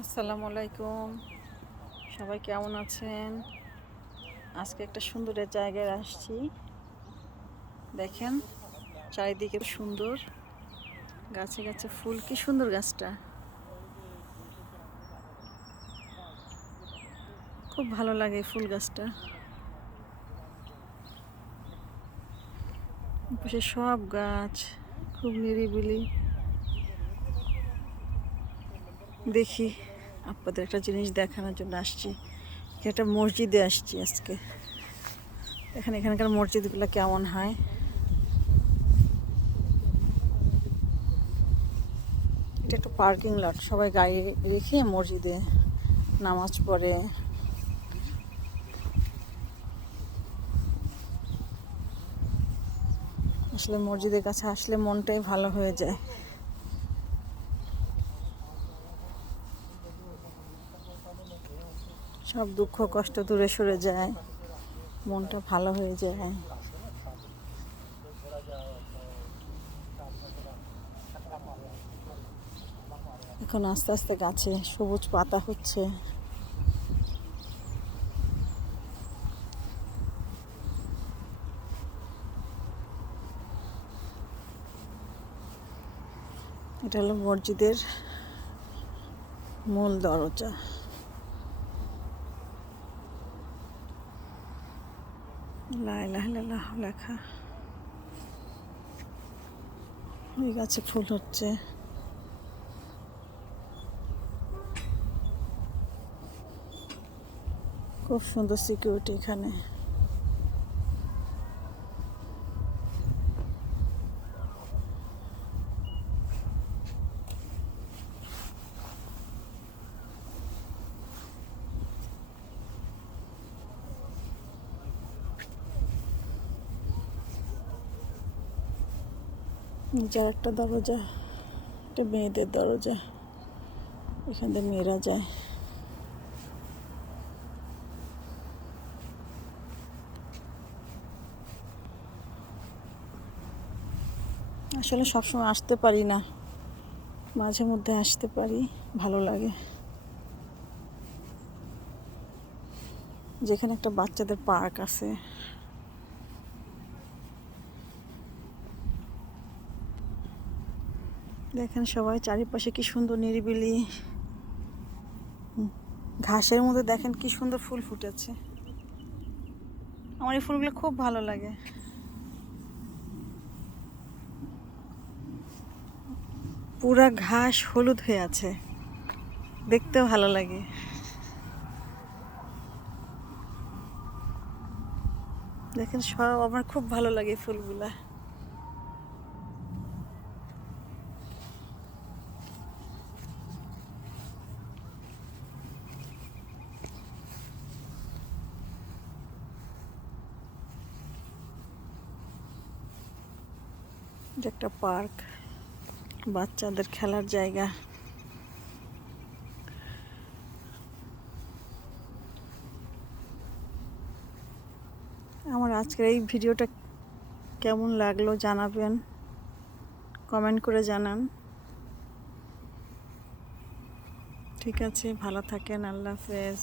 আসসালামু আলাইকুম, সবাই কেমন আছেন? আজকে একটা সুন্দর জায়গায় আসছি। দেখেন চারিদিকে সুন্দর, গাছে গাছে ফুল, কি সুন্দর গাছটা, খুব ভালো লাগে এই ফুল গাছটা। পাশে সব গাছ, খুব নিরিবিলি। দেখি আপনাদের একটা জিনিস দেখানোর জন্য আসছি। একটা মসজিদে আসছি আজকে। এখানকার মসজিদগুলো কেমন হয়। এটা একটা পার্কিং লট, সবাই গাড়ি রেখে মসজিদে নামাজ পড়ে। আসলে মসজিদের কাছে আসলে মনটাই ভালো হয়ে যায়। সব দুঃখ কষ্ট দূরে সরে যায়, মনটা ভালো হয়ে যায়। এখন আস্তে আস্তে গাছে সবুজ পাতা হচ্ছে। এটা হলো মসজিদের মূল দরজা। লা ইলাহা ইল্লাল্লাহ লেখা। ওই গাছে ফুল হচ্ছে। খুব সুন্দর সিকিউরিটি এখানে। নিচের একটা দরজা, এটা মেয়েদের দরজা, এখান থেকে মেয়েরা যায়। আসলে সবসময় আসতে পারি না, মাঝে মধ্যে আসতে পারি, ভালো লাগে। যেখানে একটা বাচ্চাদের পার্ক আছে। দেখেন সবাই চারিপাশে কি সুন্দর নিরিবিলি, ঘাসের মধ্যে দেখেন কি সুন্দর ফুল ফুটেছে। আমার এই ফুলগুলো খুব ভালো লাগে। পুরা ঘাস হলুদ হয়ে আছে, দেখতেও ভালো লাগে। দেখেন সব আমার খুব ভালো লাগে ফুলগুলা। এটা একটা পার্ক, বাচ্চাদের খেলার জায়গা। আমার আজকের এই ভিডিওটা কেমন লাগলো জানাবেন, কমেন্ট করে জানান। ঠিক আছে, ভালো থাকেন, আল্লাহ হাফেজ।